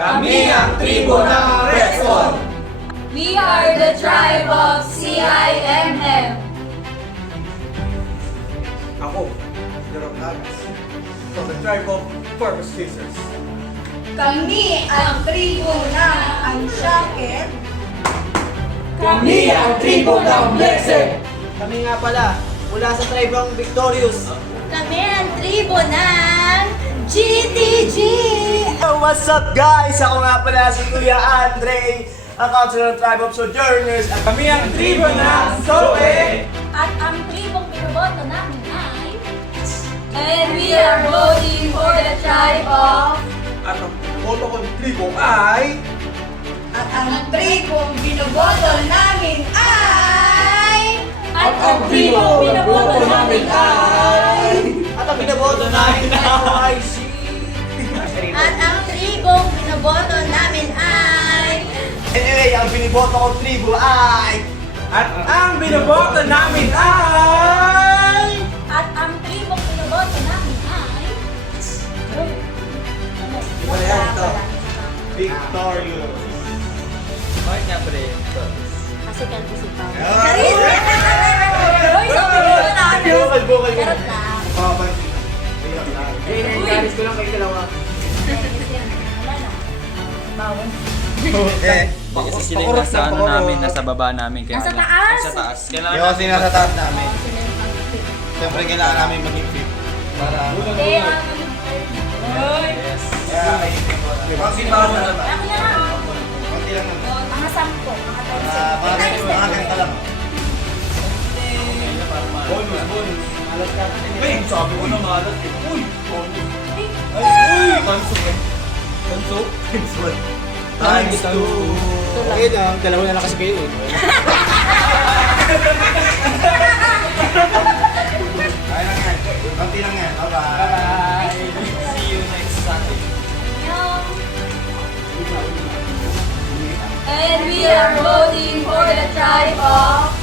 Kami ang tribo ng Respon! We are the tribe of CIMM. Ako, Jerome Nagas, from the tribe of Purpose Chasers. Kami ang tribo ng Unshaken. Kami ang tribo ng Blessed! Kami nga pala, mula sa tribong Victorious. Kami ang tribo ng GTG. What's up guys? Ako nga pala si Kuya Andre, ang Councilor ng Tribe of Sojourners. At Kami ang tribo ng Zoe! At ang tribong pinuboto namin ay... And we are voting for the tribe of... At ang boto kong tribo ay... At ang tribong binoboto namin ay... At ang tribong binoboto namin ay... At ang binaboto namin ay si... At ang tribong binoboto namin ay... Anyway, ang biniboto kong tribo ay... At ang binoboto namin ay... At ang tribong binoboto namin ay... Wala yan ito. Victorious. Bakit nga pre? Kasi kalbo si Pao. Charis! Uy, sabi mo na ano? Bukal, bukal. Charot lang. Encourage ko lang kayo dalawa. Wala na. Bawon. Kasi sila yung nasa ano namin, nasa baba namin. Kaya Nasa wala. taas? Nasa taas. Kailangan Yung kasi nasa taas namin. Siyempre kailangan namin maging fit. Para... Hindi, Uy! Yes. Kaya ay... Konti lang naman. Ako na lang. Konti lang naman. Mga 10, mga 12. Mga ganito lang. Bonus, bonus. Alas ka. Hey, sabi ko na malat eh. Uy, bonus. Ay, uy! Tanso eh. Tanso? Times 2. Okay lang, dalawa na lang kasi kayo eh. Kaya lang yan. Konti lang yan. Bye-bye. See you next Sunday. And we are voting for the tribe of...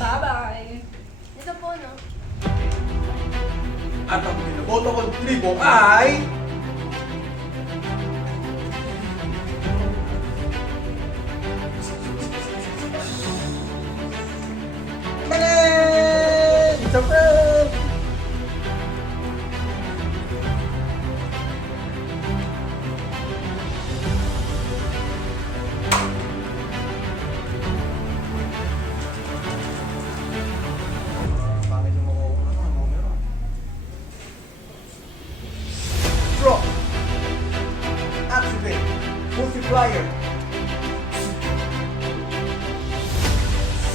Bye-bye. Ito po, no? At ang binoboto kong tribo ay... Mali! It's a prank! Draw. Activate. Multiplier.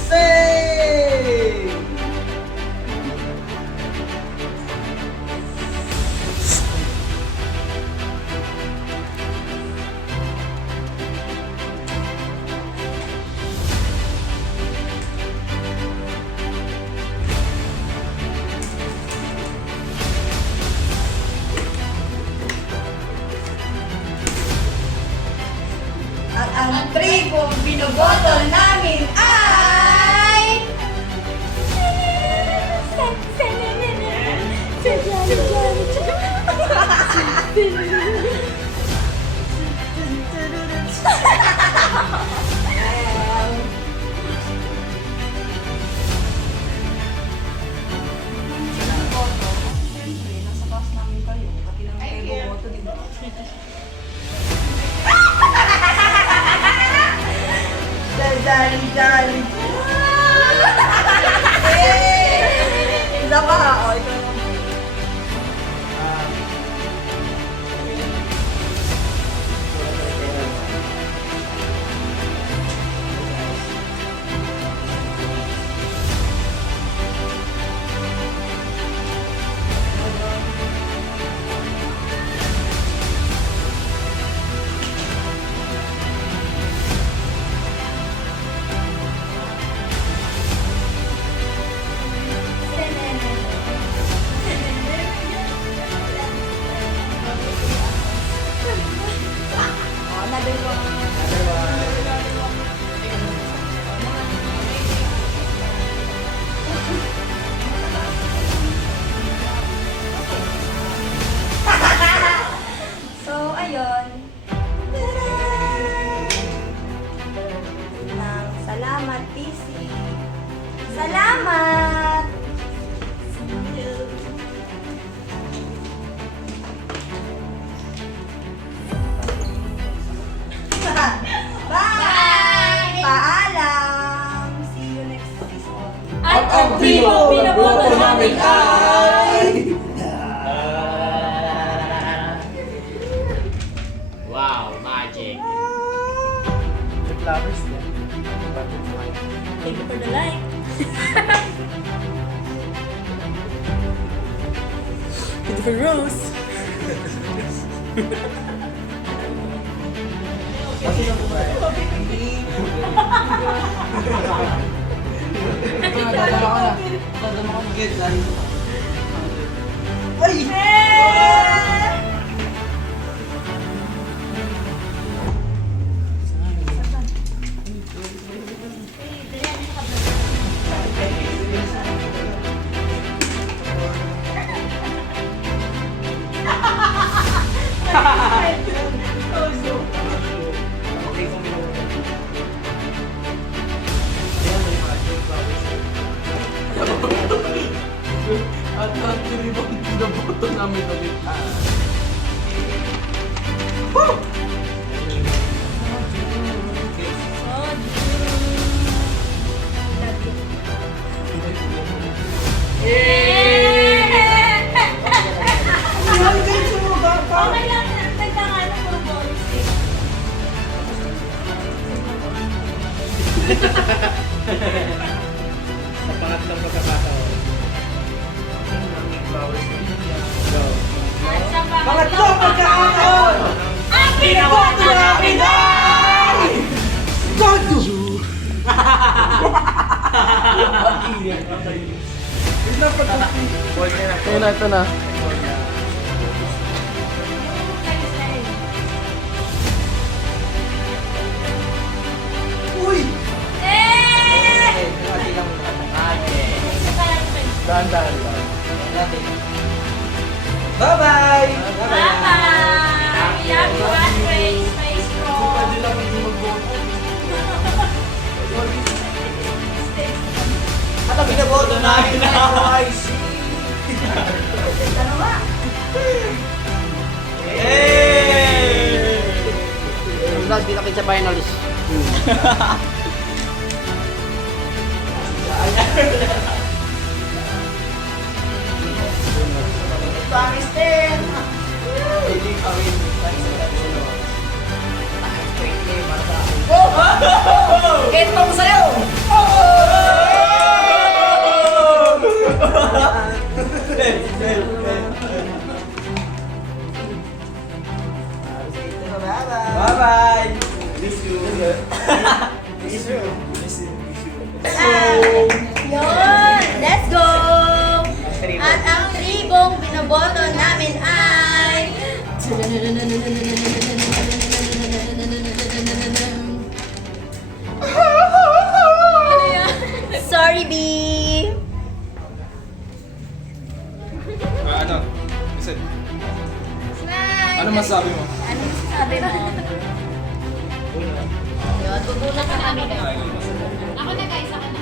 Save! At ang tribong binoboto namin ay... Siyempre, nasa box namin kayo. Pati lang kayo boboto, di ba? Dali. Isa pa ha, o ito. Another one. So, ayun. Salamat, PC. Salamat! Bye! Paalam! See you next season. At ang tribo binaboto namin ay... Wow, magic. Flowers yan. Thank you for the like. Beautiful Rose. At ang tribo binaboto namin ulit ay... Okay lang, nagtangan ako ng bonus eh. Sa pangatlong pagkakataon. At sa Pangatlong pagkakataon! ang pinaboto namin ay... Godo! Ito na. Uy! Eh! Dahan-dahan lang. Bye-bye! Bye-bye! Happy birthday, stay strong! Pwede lang hindi mag-vote. At ang binaboto namin ay YC. Ano ba? Vlog, di na kita sa finals. Paris 10! Get mo sa'yo! Bye-bye! Miss you. Miss you. Miss you. Yun! Let's go! At ang tribong binoboto namin ay... Ano yan? Sorry, B! Ano? Listen, Smile! ano masasabi mo? Ano masasabi mo? Yun, tutulak na kami kayo. Ako na guys, ako na.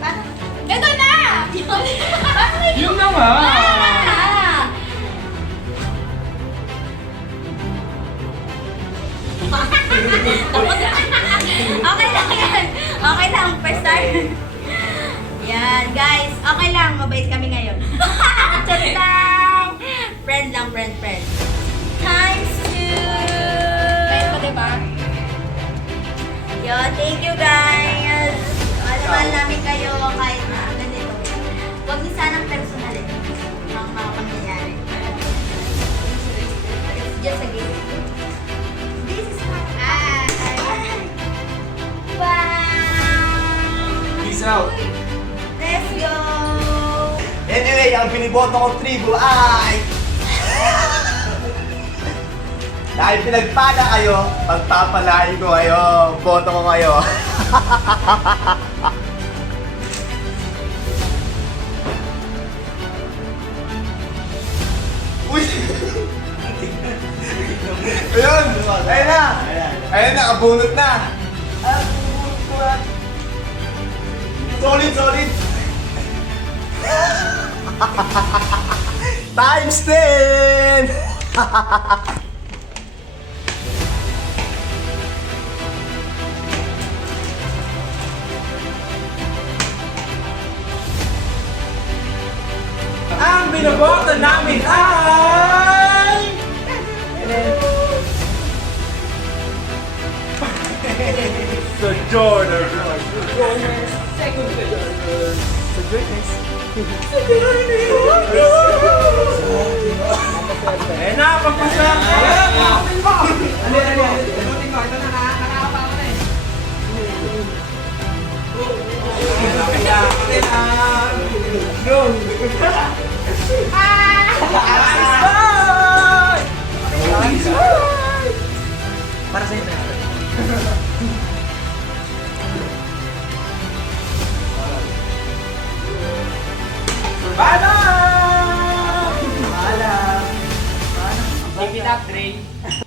Paano? Ito na! Yun na nga! Ah! Okay lang yan. Okay lang, first time. Yan, guys. Okay lang, mabait kami ngayon. Chat lang. Friend lang, friend. Times 2. Kaya pa, diba? Yo, thank you guys. Mahal namin kayo kahit na ganito. Huwag niyo sanang personalin ang mga pangyayari. It's just a game. This is my Bye! Peace out! Let's go! Anyway, ang biniboto kong tribo ay... Dahil pinagpala kayo, pagpapalain ko kayo. Boto ko kayo. Uy! Ayun! Ayun na! Ayun na, kabunot na! Kabunot ko na! Solid, solid! Times 10! Ang binoboto namin ay... Sojourner. Eh na, pagpasa ka! Para sa inyo. Keep it up, Dre.